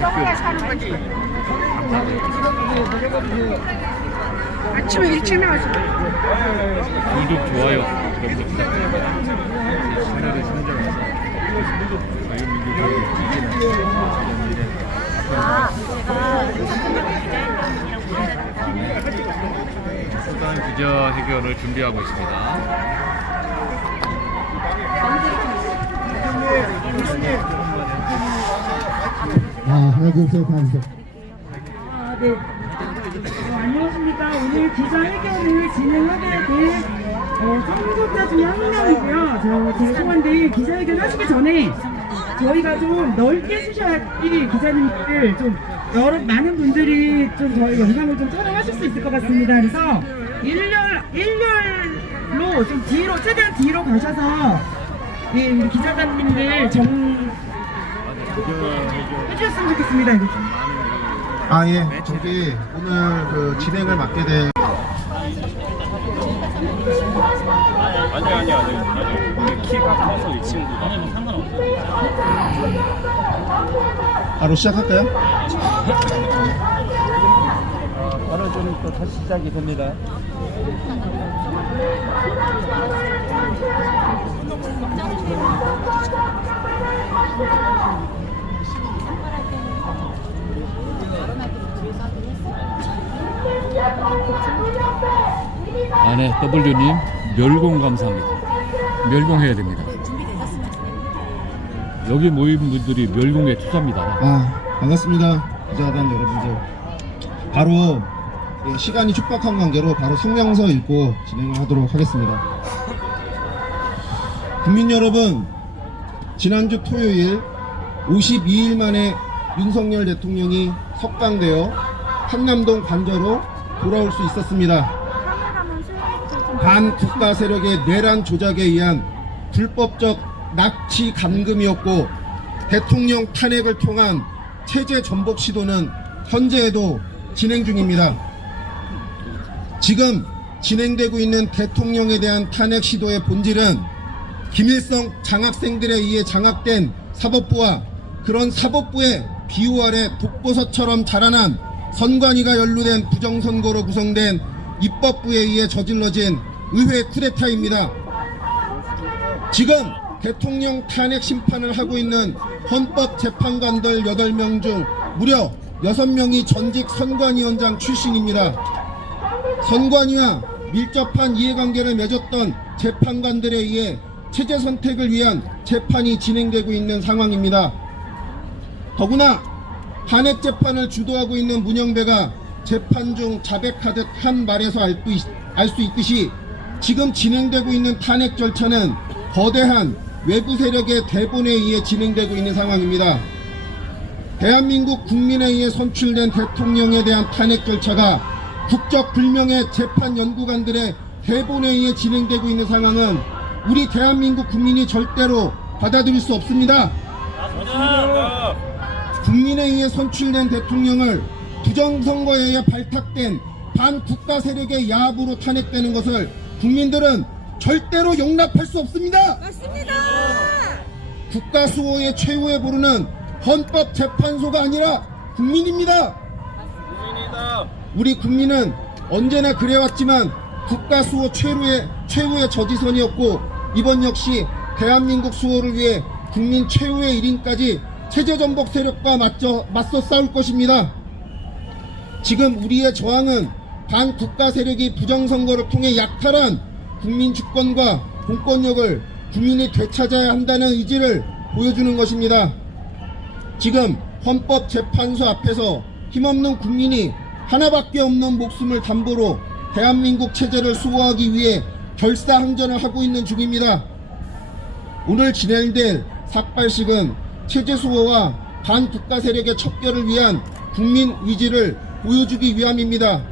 똥만 사는 거지. 아침에 일찍 나와서. 구독, 좋아요 여러분들 부탁드립니다. 제 채널을 선정해서 자유민주주의를 지지하는 수단 기자회견을 준비하고 있습니다. 하나 둘셋 하나 네. 안녕하십니까. 오늘 기자회견을 진행하게 된 참석자 중에 한 명이고요. 저 죄송한데 기자회견 하시기 전에 저희가 좀 넓게 쓰셔야 이 기자님들 좀 많은 분들이 좀 저희 영상을 좀 촬영하실 수 있을 것 같습니다. 그래서 일렬로 좀 뒤로 최대한 뒤로 가셔서 우리 기자관님들 해주셨으면 좋겠습니다. 예. 저기 오늘 그 진행을 맡게 된 아니요. 오늘 키가 커서 이 친구가 바로 시작할까요? 바로 좀 또 다시 시작이 됩니다. 네, W님 멸공 감사합니다. 멸공해야 됩니다. 여기 모인 분들이 멸공에 투자입니다. 반갑습니다. 기자단 여러분들. 바로 시간이 촉박한 관계로 바로 성명서 읽고 진행을 하도록 하겠습니다. 국민 여러분, 지난주 토요일 52일 만에 윤석열 대통령이 석방되어 한남동 관저로 돌아올 수 있었습니다. 반국가 세력의 내란 조작에 의한 불법적 납치 감금이었고, 대통령 탄핵을 통한 체제 전복 시도는 현재에도 진행 중입니다. 지금 진행되고 있는 대통령에 대한 탄핵 시도의 본질은 김일성 장학생들에 의해 장악된 사법부와 그런 사법부의 비호 아래 독버섯처럼 자라난 선관위가 연루된 부정선거로 구성된 입법부에 의해 저질러진 의회 쿠데타입니다. 지금 대통령 탄핵 심판을 하고 있는 헌법재판관들 8명 중 무려 6명이 전직 선관위원장 출신입니다. 선관위와 밀접한 이해관계를 맺었던 재판관들에 의해 체제 선택을 위한 재판이 진행되고 있는 상황입니다. 더구나 탄핵 재판을 주도하고 있는 문영배가 재판 중 자백하듯 한 말에서 알 수 있듯이 지금 진행되고 있는 탄핵 절차는 거대한 외부 세력의 대본에 의해 진행되고 있는 상황입니다. 대한민국 국민에 의해 선출된 대통령에 대한 탄핵 절차가 국적불명의 재판 연구관들의 대본에 의해 진행되고 있는 상황은 우리 대한민국 국민이 절대로 받아들일 수 없습니다. 국민에 의해 선출된 대통령을 부정선거에 의해 발탁된 반국가 세력의 야합으로 탄핵되는 것을 국민들은 절대로 용납할 수 없습니다. 맞습니다. 국가 수호의 최후에 부르는 헌법재판소가 아니라 국민입니다. 우리 국민은 언제나 그래왔지만 국가 수호 최후의 저지선이었고, 이번 역시 대한민국 수호를 위해 국민 최후의 1인까지 체제전복 세력과 맞서 싸울 것입니다. 지금 우리의 저항은 반국가 세력이 부정선거를 통해 약탈한 국민 주권과 공권력을 국민이 되찾아야 한다는 의지를 보여주는 것입니다. 지금 헌법재판소 앞에서 힘없는 국민이 하나밖에 없는 목숨을 담보로 대한민국 체제를 수호하기 위해 결사항전을 하고 있는 중입니다. 오늘 진행될 삭발식은 체제 수호와 반국가 세력의 척결을 위한 국민 의지를 보여주기 위함입니다.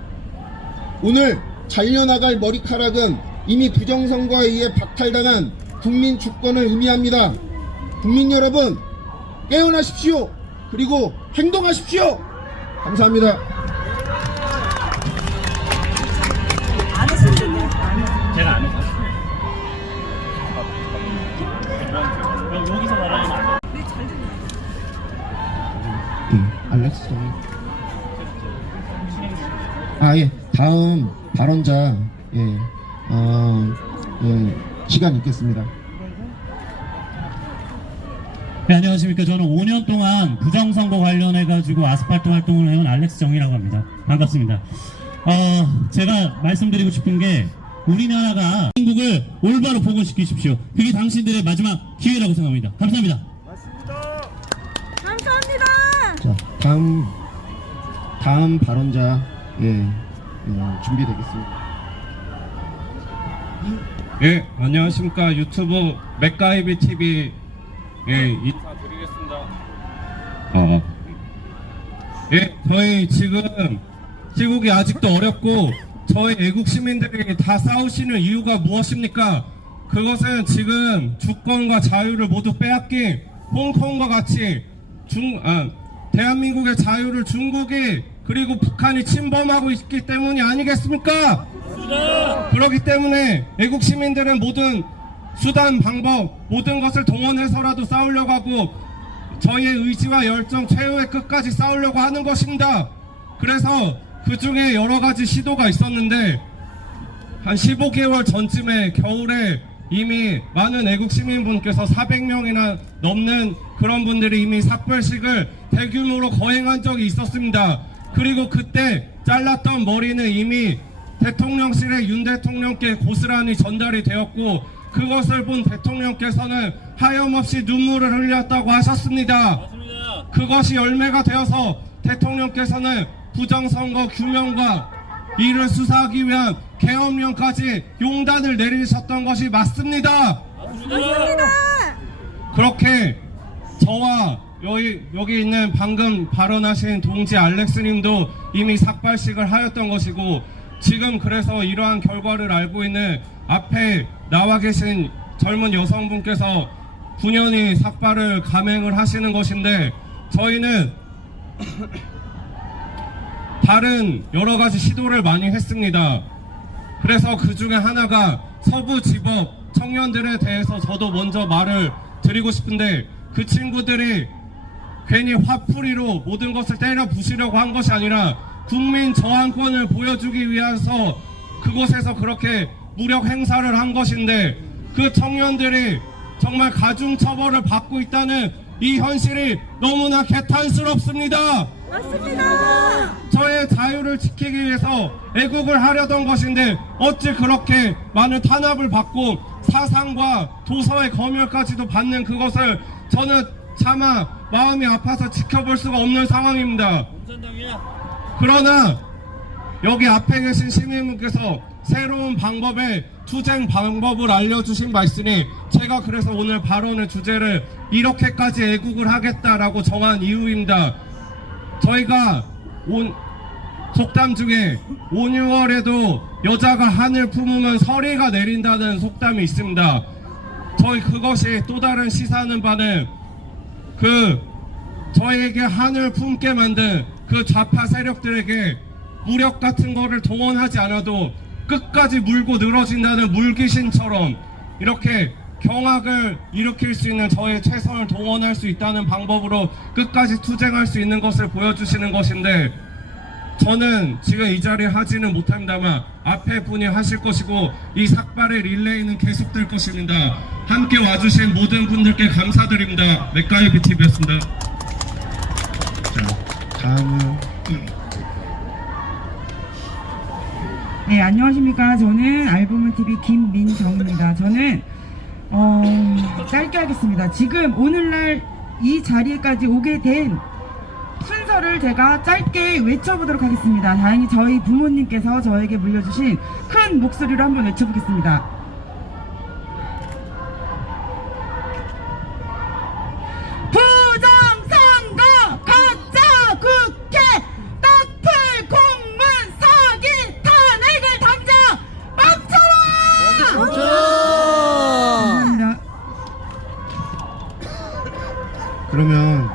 오늘 잘려나갈 머리카락은 이미 부정선거에 의해 박탈당한 국민 주권을 의미합니다. 국민 여러분, 깨어나십시오. 그리고 행동하십시오. 감사합니다. 제가 안 했어요. 그럼 여기서 말하면 안 돼. 예, 알렉스 정리. 예, 다음 발언자, 시간 있겠습니다. 네, 안녕하십니까. 저는 5년 동안 부정선거 관련해가지고 아스팔트 활동을 해온 알렉스 정이라고 합니다. 반갑습니다. 제가 말씀드리고 싶은 게 우리나라가 한국을 올바로 복원시키십시오. 그게 당신들의 마지막 기회라고 생각합니다. 감사합니다. 감사합니다. 자, 다음 발언자, 준비되겠습니다. 예, 안녕하십니까. 유튜브 맥가이비 TV 인사드리겠습니다. 저희 지금 시국이 아직도 어렵고 저희 애국 시민들이 다 싸우시는 이유가 무엇입니까? 그것은 지금 주권과 자유를 모두 빼앗긴 홍콩과 같이 대한민국의 자유를 중국이 그리고 북한이 침범하고 있기 때문이 아니겠습니까? 그렇기 때문에 애국 시민들은 모든 수단, 방법, 모든 것을 동원해서라도 싸우려고 하고 저희의 의지와 열정 최후의 끝까지 싸우려고 하는 것입니다. 그래서 그 중에 여러 가지 시도가 있었는데 한 15개월 전쯤에 겨울에 이미 많은 애국 시민분께서 400명이나 넘는 그런 분들이 이미 삭발식을 대규모로 거행한 적이 있었습니다. 그리고 그때 잘랐던 머리는 이미 대통령실에 윤 대통령께 고스란히 전달이 되었고 그것을 본 대통령께서는 하염없이 눈물을 흘렸다고 하셨습니다. 맞습니다. 그것이 열매가 되어서 대통령께서는 부정선거 규명과 이를 수사하기 위한 계엄령까지 용단을 내리셨던 것이 맞습니다. 맞습니다. 그렇게 저와 여기 있는 방금 발언하신 동지 알렉스님도 이미 삭발식을 하였던 것이고 지금 그래서 이러한 결과를 알고 있는 앞에 나와 계신 젊은 여성분께서 9년이 삭발을 감행을 하시는 것인데 저희는 다른 여러 가지 시도를 많이 했습니다. 그래서 그 중에 하나가 서부지법 청년들에 대해서 저도 먼저 말을 드리고 싶은데 그 친구들이 괜히 화풀이로 모든 것을 때려 부수려고 한 것이 아니라 국민 저항권을 보여주기 위해서 그곳에서 그렇게 무력 행사를 한 것인데 그 청년들이 정말 가중처벌을 받고 있다는 이 현실이 너무나 개탄스럽습니다. 맞습니다. 저의 자유를 지키기 위해서 애국을 하려던 것인데 어찌 그렇게 많은 탄압을 받고 사상과 도서의 검열까지도 받는 그것을 저는 차마 마음이 아파서 지켜볼 수가 없는 상황입니다. 그러나 여기 앞에 계신 시민분께서 새로운 방법의 투쟁 방법을 알려주신 바 있으니 제가 그래서 오늘 발언의 주제를 이렇게까지 애국을 하겠다라고 정한 이유입니다. 저희가 속담 중에 5, 6월에도 여자가 하늘 품으면 서리가 내린다는 속담이 있습니다. 저희 그것이 또 다른 시사하는 바는 저희에게 하늘 품게 만든 그 좌파 세력들에게 무력 같은 거를 동원하지 않아도 끝까지 물고 늘어진다는 물귀신처럼 이렇게 경악을 일으킬 수 있는 저의 최선을 동원할 수 있다는 방법으로 끝까지 투쟁할 수 있는 것을 보여주시는 것인데 저는 지금 이 자리에 하지는 못합니다만 앞에 분이 하실 것이고 이 삭발의 릴레이는 계속될 것입니다. 함께 와주신 모든 분들께 감사드립니다. 맥가이비 TV였습니다. 자, 다음은 네, 안녕하십니까. 저는 알부문TV 김민정입니다. 저는 짧게 하겠습니다. 지금 오늘날 이 자리에까지 오게 된 순서를 제가 짧게 외쳐보도록 하겠습니다. 다행히 저희 부모님께서 저에게 물려주신 큰 목소리로 한번 외쳐보겠습니다. 부정선거, 가짜 국회, 나풀 공문 사기 탄핵을 당장 멈춰라! 감사합니다. 그러면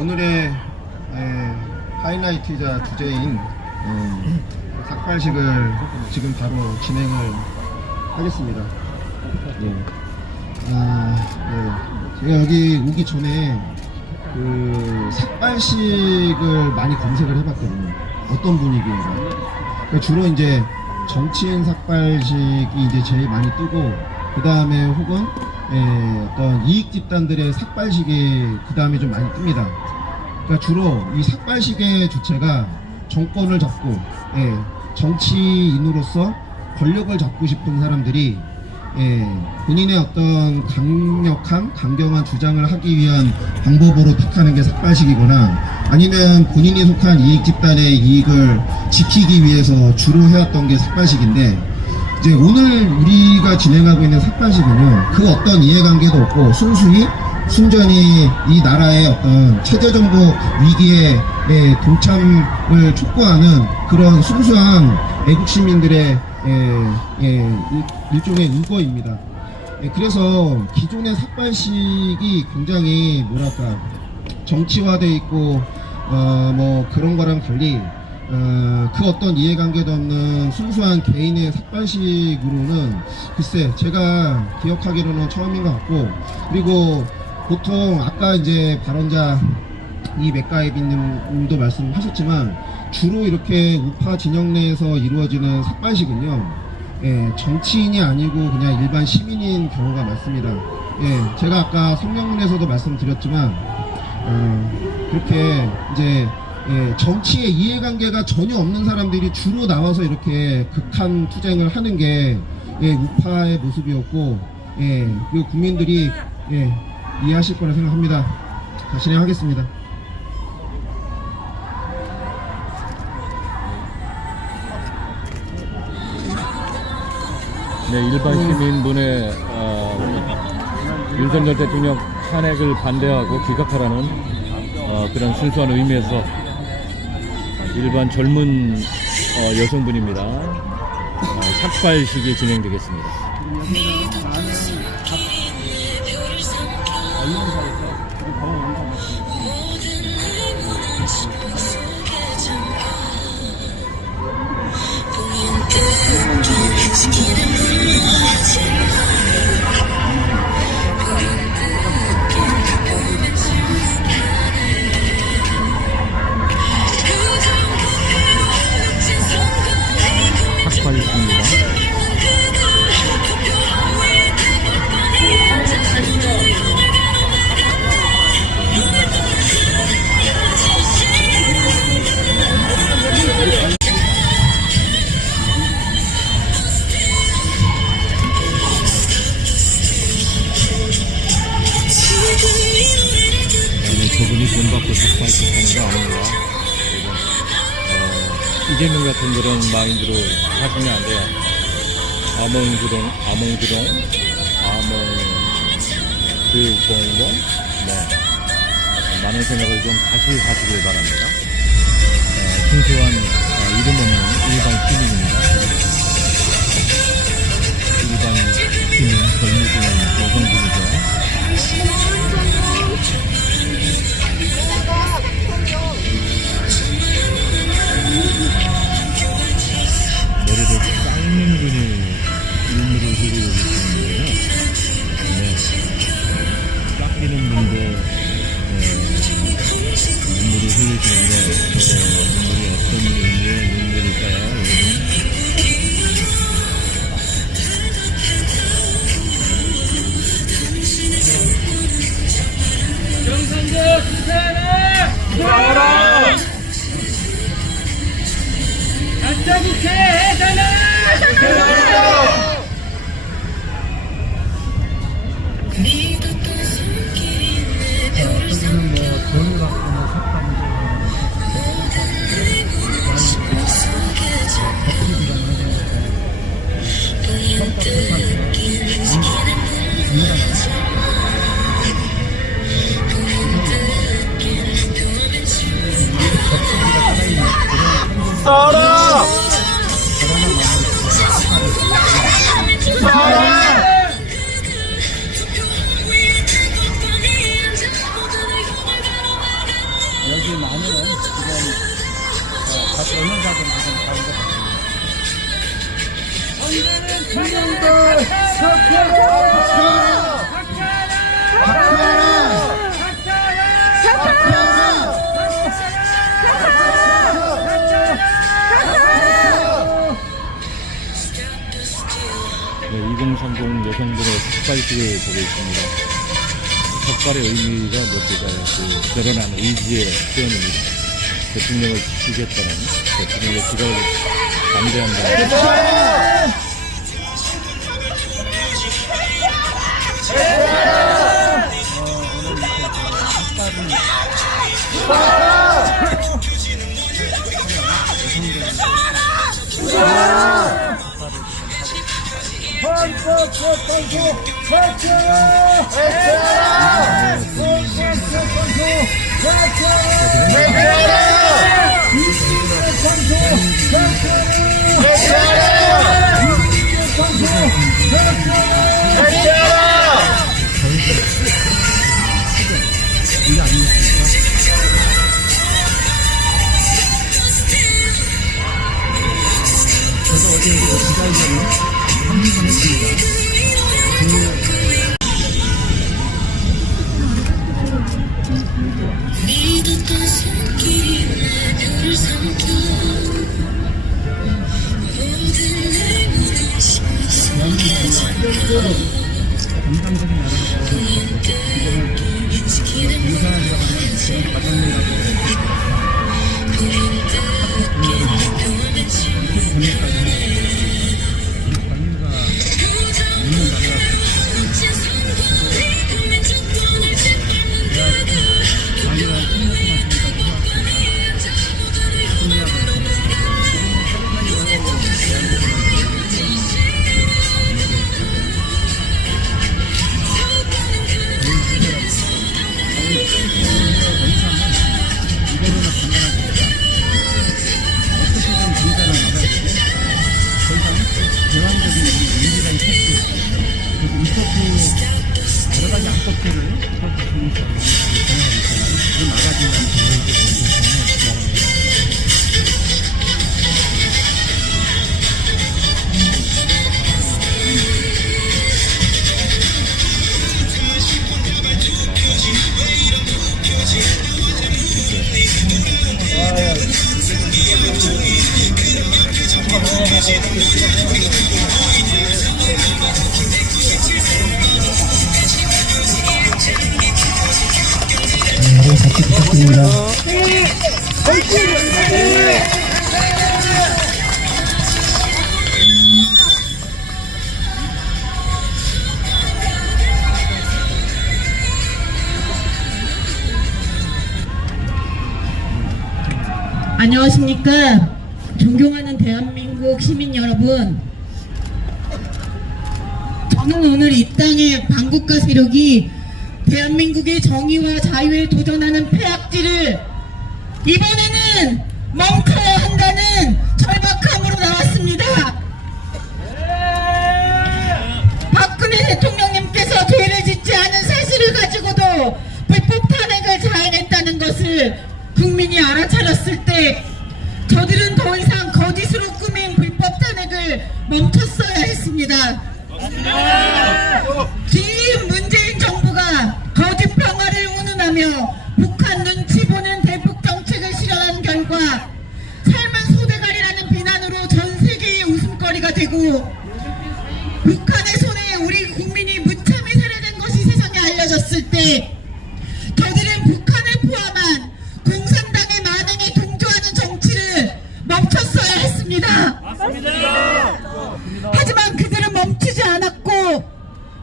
오늘의 하이라이트이자 주제인 삭발식을 지금 바로 진행을 하겠습니다. 제가 여기 오기 전에 삭발식을 많이 검색을 해봤거든요. 어떤 분위기인가. 그러니까 주로 이제 정치인 삭발식이 이제 제일 많이 뜨고, 그 다음에 혹은 어떤 이익 집단들의 삭발식이 그 다음에 좀 많이 뜹니다. 그러니까 주로 이 삭발식의 주체가 정권을 잡고 정치인으로서 권력을 잡고 싶은 사람들이 본인의 어떤 강경한 주장을 하기 위한 방법으로 택하는 게 삭발식이거나, 아니면 본인이 속한 이익 집단의 이익을 지키기 위해서 주로 해왔던 게 삭발식인데, 이제 오늘 우리가 진행하고 있는 삭발식은요, 그 어떤 이해관계도 없고 순전히 이 나라의 어떤 체제정복 위기에 동참을 촉구하는 그런 순수한 애국시민들의 일종의 의거입니다. 그래서 기존의 삭발식이 굉장히 뭐랄까 정치화되어 있고 뭐 그런 거랑 달리 그 어떤 이해관계도 없는 순수한 개인의 삭발식으로는 글쎄 제가 기억하기로는 처음인 것 같고, 그리고 보통 아까 이제 발언자 이 맥가이비님도 말씀하셨지만 주로 이렇게 우파 진영 내에서 이루어지는 삭발식은요, 정치인이 아니고 그냥 일반 시민인 경우가 많습니다. 제가 아까 성명문에서도 말씀드렸지만 그렇게 이제 정치에 이해관계가 전혀 없는 사람들이 주로 나와서 이렇게 극한 투쟁을 하는 게 우파의 모습이었고, 그리고 국민들이 이해하실 거라 생각합니다. 자, 진행하겠습니다. 네, 일반 시민분의 윤석열 대통령 탄핵을 반대하고 기각하라는 그런 순수한 의미에서 일반 젊은 여성분입니다. 삭발식이 진행되겠습니다. 저분이 돈 받고 삭발식하는 거 아닌가? 이재명 같은 그런 마인드로 하시면 안 돼요. 아몽주롱, 교육공무원, 많은 생각을 좀 다시 하시길 바랍니다. 순수한 이름 없는 일반 시민입니다. 일반 시민, 젊으신 여성분이죠. 머리를 깎는 분이 눈물을 흘리고 계시는데요. 깎이는 분도 눈물을 흘리시는데 눈물이 어떤 의미의 눈물일까요, 여러분? 정상들 수사하라! 수사하라! 가짜국회 해산하라! 여기 많은 지금 같이 언론사들 지금 가는 것 같아요. 박하라! 여성분의 삭발식을 보고 있습니다. 삭발의 의미가 무엇일까요? 그 내려난 의지의 표현입니다. 대통령을 지키겠다는, 대통령의 지각을 반대한다는. 안녕하십니까. 존경하는 대한민국 시민 여러분, 저는 오늘 이 땅의 반국가 세력이 대한민국의 정의와 자유에 도전하는 폐악질을 이번에는 멈춰야 한다는 절박함으로 나왔습니다. 박근혜 대통령님께서 죄를 짓지 않은 사실을 가지고도 불법 탄핵을 자행했다는 것을 국민이 알아차렸을 때 저들은 더 이상 거짓으로 꾸민 불법 탄핵을 멈췄어야 했습니다. 뒤인 문재인 정부가 거짓 평화를 운운하며 북한 눈치 보는 대북 정책을 실현하는 결과 삶은 소대가리라는 비난으로 전 세계의 웃음거리가 되고 북한의 손에 우리 국민이 무참히 살해된 것이 세상에 알려졌을 때 저들은 북한을 포함한 공산당의 만행에 동조하는 정치를 멈췄어야 했습니다. 하지만 그들은 멈추지 않았고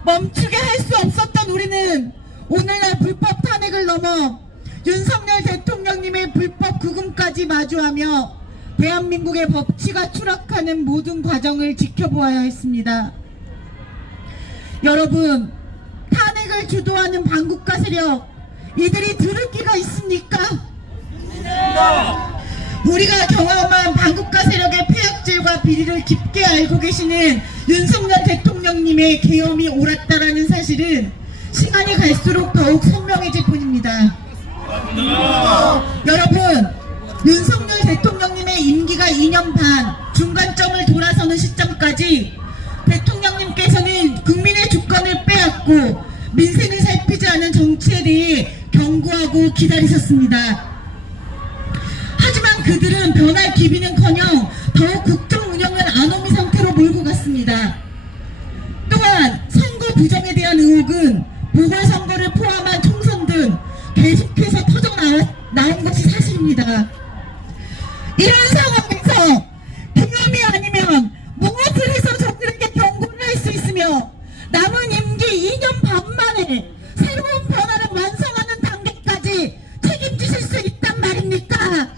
멈추게 할 수 없었던 우리는 오늘날 불법 탄핵을 넘어 윤석열 대통령님의 불법 구금까지 마주하며 대한민국의 법치가 추락하는 모든 과정을 지켜보아야 했습니다. 여러분, 탄핵을 주도하는 반국가 세력, 이들이 들을 기가 있습니까? 우리가 경험한 반국가 세력의 폐악질과 비리를 깊게 알고 계시는 윤석열 대통령님의 계엄이 옳았다라는 사실은 시간이 갈수록 더욱 선명해질 뿐입니다. 여러분, 윤석열 대통령님의 임기가 2년 반, 중간점을 돌아서는 시점까지 대통령님께서는 국민의 주권을 빼앗고 민생을 살피지 않은 정치에 대해 경고하고 기다리셨습니다. 하지만 그들은 변할 기비는커녕 더욱 국정 운영을 아노미 상태로 몰고 갔습니다. 또한 부정에 대한 의혹은 보궐선거를 포함한 총선 등 계속해서 터져나온 것이 사실입니다. 이런 상황에서 기념이 아니면 무엇을 해서 저들에게 경고를 할 수 있으며 남은 임기 2년 반 만에 새로운 변화를 완성하는 단계까지 책임지실 수 있단 말입니까?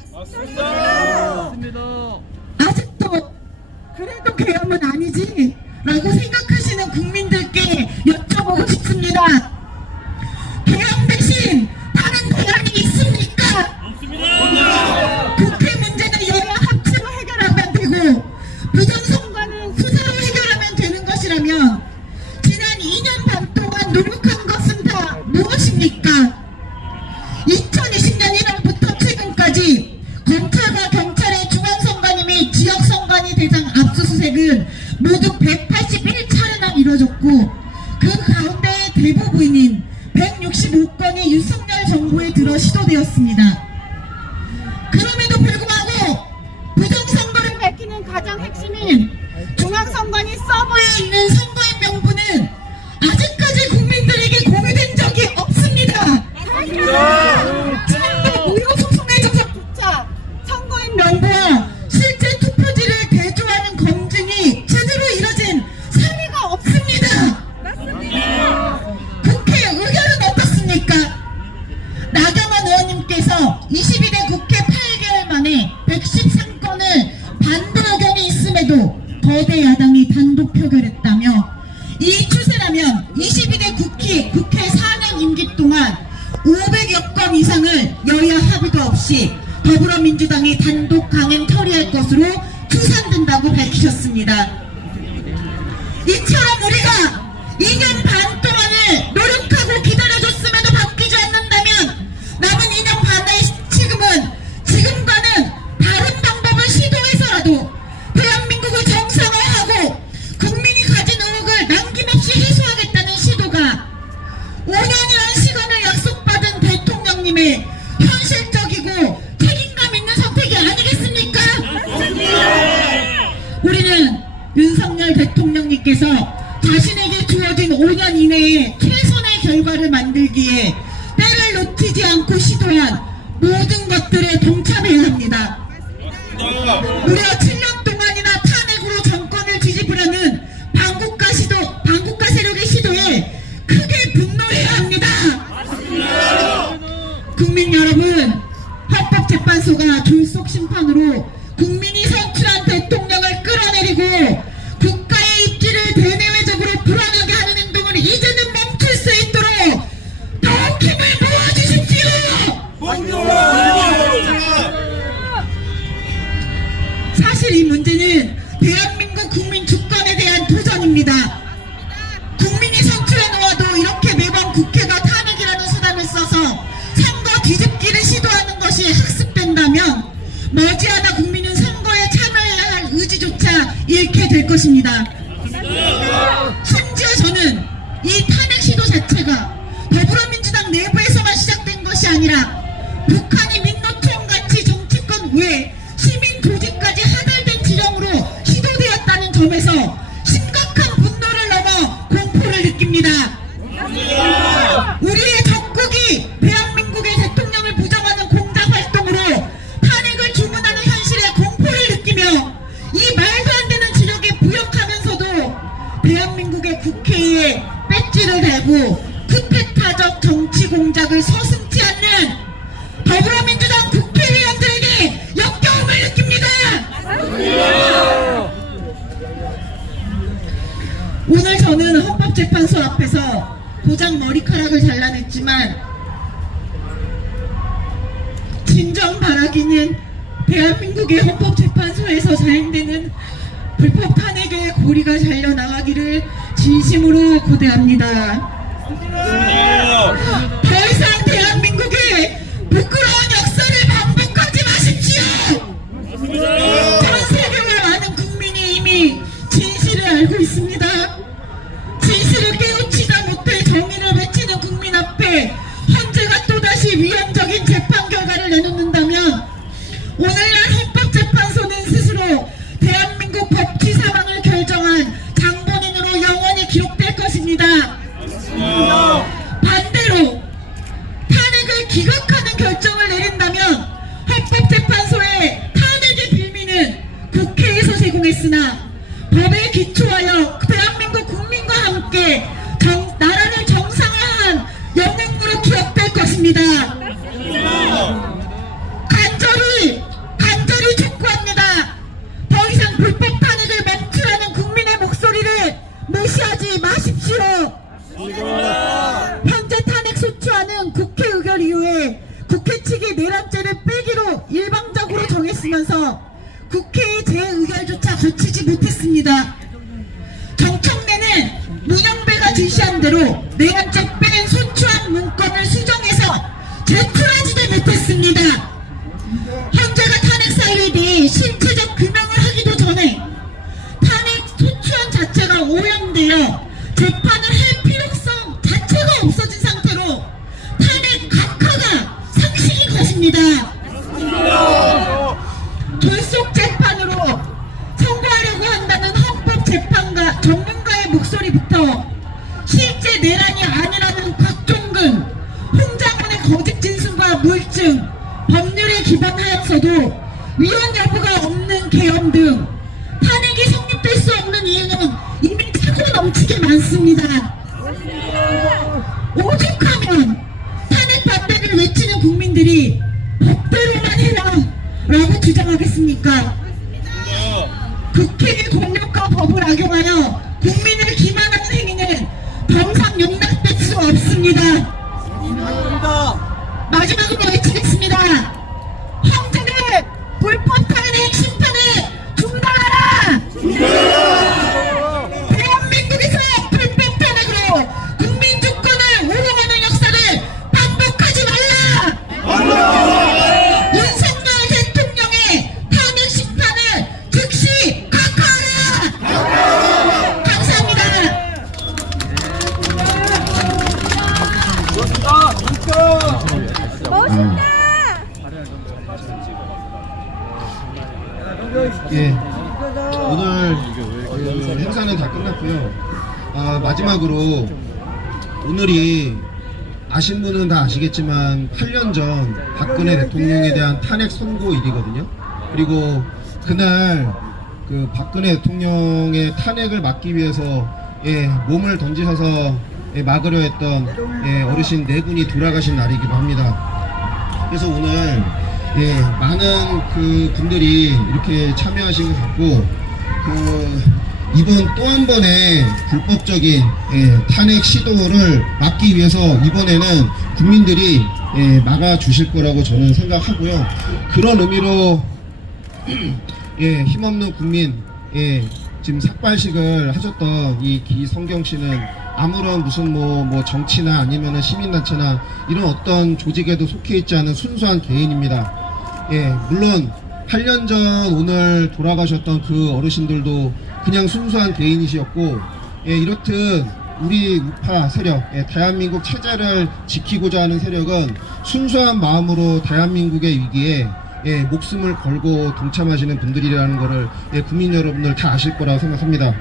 아직도 그래도 계엄은 아니지 라고 생각하시는 국민들께 여쭤보고 싶습니다. 계엄 대신 다른 대안이 있습니까? 국회 문제는 여야 합치로 해결하면 되고 부정선거는 수사로 해결하면 되는 것이라면 지난 2년 반 동안 노력한 것은 다 무엇입니까? 2020년 1월부터 최근까지 검찰과 경찰의 중앙선관위 및 지역선관위 대상 압수수색은 모두 181차례나 이뤄졌고 그 가운데 대부분인 165건이 윤석열 정부에 들어 시도되었습니다. 그럼에도 불구하고 부정선거를 밝히는 가장 핵심인 중앙선관위 서버에 있는 선거인 명부는 아직까지 국민들에게 공유된 적이 없습니다. 지난번 무효소송의 저작조차 선거인 명부와 실제 투표지를 대조하는 검증이 제대로 이뤄진 사례가 없습니다. 국회 의결은 어떻습니까? 나경원 의원님께서 22대 국회 8개월 만에 113건을 반대 의견이 있음에도 거대 야당이 단독 표결했다며 이 추세라면 22대 국회 4년 임기 동안 500여 건 이상을 여야 합의도 없이 더불어민주당이 단독 강행 처리할 것으로 추산된다고 밝히셨습니다. 이처럼 우리가 2년 반 동안을 노력하고 기다려줬음에도 바뀌지 않는다면 남은 2년 반의 지금은 지금과는 다른 방법을 시도해서라도 대한민국을 정상화하고 국민이 가진 의혹을 남김없이 해소하겠다는 시도가 5년이라는 시간을 약속받은 대통령님의 현실적이고 책임감 있는 선택이 아니겠습니까? 우리는 윤석열 대통령님께서 자신에게 주어진 5년 이내에 최선의 결과를 만들기에 때를 놓치지 않고 시도한 모든 것들에 동참해야 합니다. 무려 7년 동안이나 탄핵으로 정권을 뒤집으려는 반국가 세력의 시도에 크게 분노해야 합니다. 국민 여러분, 헌법재판소가 졸속 심판으로 국민이 선출한 대통령을 끌어내리고 국가의 입지를 대내외적으로 불안하게 하는 행동을 이제는 멈출 수 있도록 더욱 힘을 모아주십시오. 사실 이 문제는 대한민국 국민 주권에 대한 도전입니다. 국민이 선출해놓아도 이렇게 매번 국회가 탄핵이라는 수단을 써서 선거 뒤집기를 시도하는 것이 학습된다면 머지않아 국민은 선거에 참여해야 할 의지조차 잃게 될 것입니다. 심지어 저는 이 탄핵 시도 자체가 더불어민주당 내부에서만 시작된 것이 아니라 북한이 민노총같이 정치권 외 시민 조직까지 하달된 지령으로 시도되었다는 점에서 심각한 분노를 넘어 공포를 느낍니다. 우리의 적국이 대한민국의 대통령을 부정하는 공작 활동으로 탄핵을 주문하는 현실에 공포를 느끼며 이 말도 안 되는 지력에 부역하면서도 대한민국의 국회에 배지를 달고 쿠데타적 정치 공작을 서슴지 않는 더불어민주당 국회의원들에게 역겨움을 느낍니다. 오늘 저는 헌법재판소 앞에서 고작 머리카락을 잘라냈지만 진정 바라기는 대한민국의 헌법재판소에서 자행되는 불법 탄핵의 고리가 잘려나가기를 진심으로 고대합니다. 더 이상 대한민국의 부끄러운 역사를 반복하지 마십시오. 전 세계와 많은 국민이 이미 진실을 알고 있습니다. 진실을 깨우치다 못해 정의를 외치는 국민 앞에 헌재가 또다시 위헌적인 재판 결과를 내놓는다면 오늘날 헌법재판소는 스스로 대한민국 법치 사망을 결정한 장본인으로 영원히 기록될 것입니다. 있으면서 국회의 재의결조차 거치지 못했습니다. 정청래는 문영배가 지시한 대로 내란적 뺀 소추한 문건을 수정해서 제출하지도 못했습니다. 현재가 탄핵 사유에 대해 실체적 규명을 하기도 전에 탄핵 소추안 자체가 오염되어 재판을 할 필요성 자체가 없어진 상태로 탄핵 각하가 상식인 것입니다. 졸속 재판으로 선고하려고 한다는 헌법재판가 전문가의 목소리부터 실제 내란이 아니라는 곽종근, 홍장원의 거짓 진술과 물증, 법률에 기반하여서도 위헌 여부가 없는 계엄 등 탄핵이 성립될 수 없는 이유는 이미 차고 넘치게 많습니다. 오죽하면 탄핵 반대를 외치는 국민들이 법대로만 해라 라고 주장하겠습니까? 국회의 권력과 법을 악용하여 국민을 기만하는 행위는 범상 용납될 수 없습니다. 마지막으로 외치겠습니다. 형제들, 불법 탄핵 심판을 중단하라! 대한민국에서 불법 탄핵으로 국민 주권을 오용하는 역사를 반복하지 말라! 윤석열 대통령의 탄핵 심판을 즉시 각하하라! 감사합니다. 예, 오늘 행사는 다 끝났고요. 마지막으로 오늘이 아신 분은 다 아시겠지만 8년 전 박근혜 대통령에 대한 탄핵 선고일이거든요. 그리고 그날 그 박근혜 대통령의 탄핵을 막기 위해서 몸을 던지셔서 막으려 했던 어르신 4분이 돌아가신 날이기도 합니다. 그래서 오늘 많은 그 분들이 이렇게 참여하신 것 같고, 이번 또 한 번의 불법적인 탄핵 시도를 막기 위해서 이번에는 국민들이 막아주실 거라고 저는 생각하고요. 그런 의미로 힘없는 국민, 지금 삭발식을 하셨던 이 기성경 씨는 아무런 무슨 뭐 정치나 아니면은 시민단체나 이런 어떤 조직에도 속해 있지 않은 순수한 개인입니다. 물론 8년 전 오늘 돌아가셨던 그 어르신들도 그냥 순수한 개인이셨고, 이렇듯 우리 우파 세력, 대한민국 체제를 지키고자 하는 세력은 순수한 마음으로 대한민국의 위기에 목숨을 걸고 동참하시는 분들이라는 것을 국민 여러분들 다 아실 거라고 생각합니다.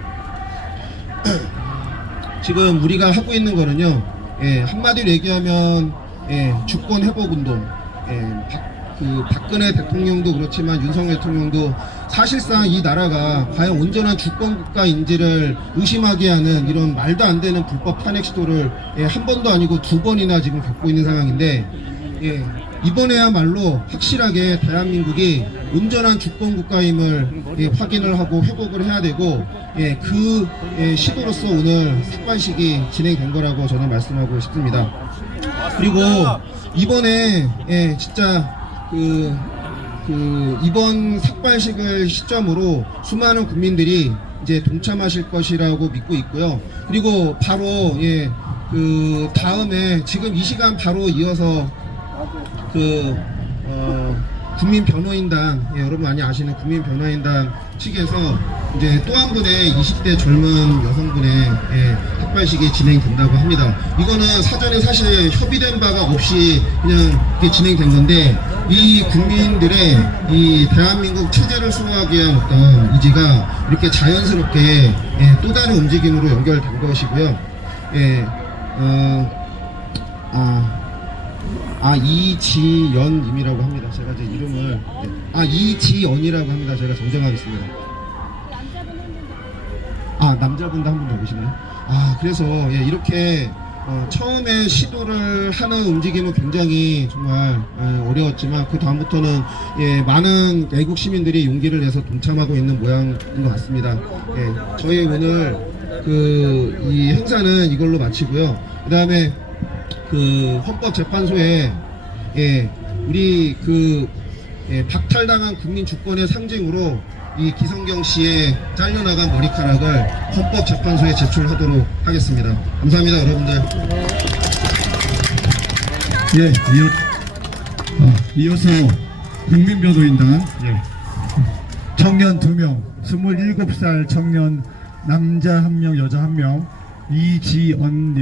지금 우리가 하고 있는 거는요, 한마디로 얘기하면 주권 회복 운동, 박근혜 대통령도 그렇지만 윤석열 대통령도 사실상 이 나라가 과연 온전한 주권국가인지를 의심하게 하는 이런 말도 안 되는 불법 탄핵 시도를 한 번도 아니고 2번이나 지금 겪고 있는 상황인데, 이번에야말로 확실하게 대한민국이 온전한 주권국가임을 확인을 하고 회복을 해야 되고, 그 시도로서 오늘 삭발식이 진행된 거라고 저는 말씀하고 싶습니다. 그리고 이번에 진짜 이번 삭발식을 시점으로 수많은 국민들이 이제 동참하실 것이라고 믿고 있고요. 그리고 바로 그 다음에 지금 이 시간 바로 이어서 국민변호인단, 여러분 많이 아시는 국민변호인단 측에서 이제 또 한 분의 20대 젊은 여성분의 삭발식이 진행된다고 합니다. 이거는 사전에 사실 협의된 바가 없이 그냥 이렇게 진행된 건데, 이 국민들의 이 대한민국 체제를 수호하기 위한 어떤 의지가 이렇게 자연스럽게 또 다른 움직임으로 연결된 것이고요. 이지연님이라고 합니다. 제가 제 이름을 이지연이라고 합니다. 제가 정정하겠습니다. 남자분도 한 분 더 계시네요. 그래서 이렇게 처음에 시도를 하는 움직임은 굉장히 정말 어려웠지만 그 다음부터는 많은 애국 시민들이 용기를 내서 동참하고 있는 모양인 것 같습니다. 저희 오늘 이 행사는 이걸로 마치고요. 그 다음에 헌법재판소에 우리 박탈당한 국민 주권의 상징으로 이 기성경 씨의 잘려나간 머리카락을 헌법재판소에 제출하도록 하겠습니다. 감사합니다, 여러분들. 예, 이어서 국민변호인단 청년 2명, 27살 청년 남자 1명, 여자 1명 이지언님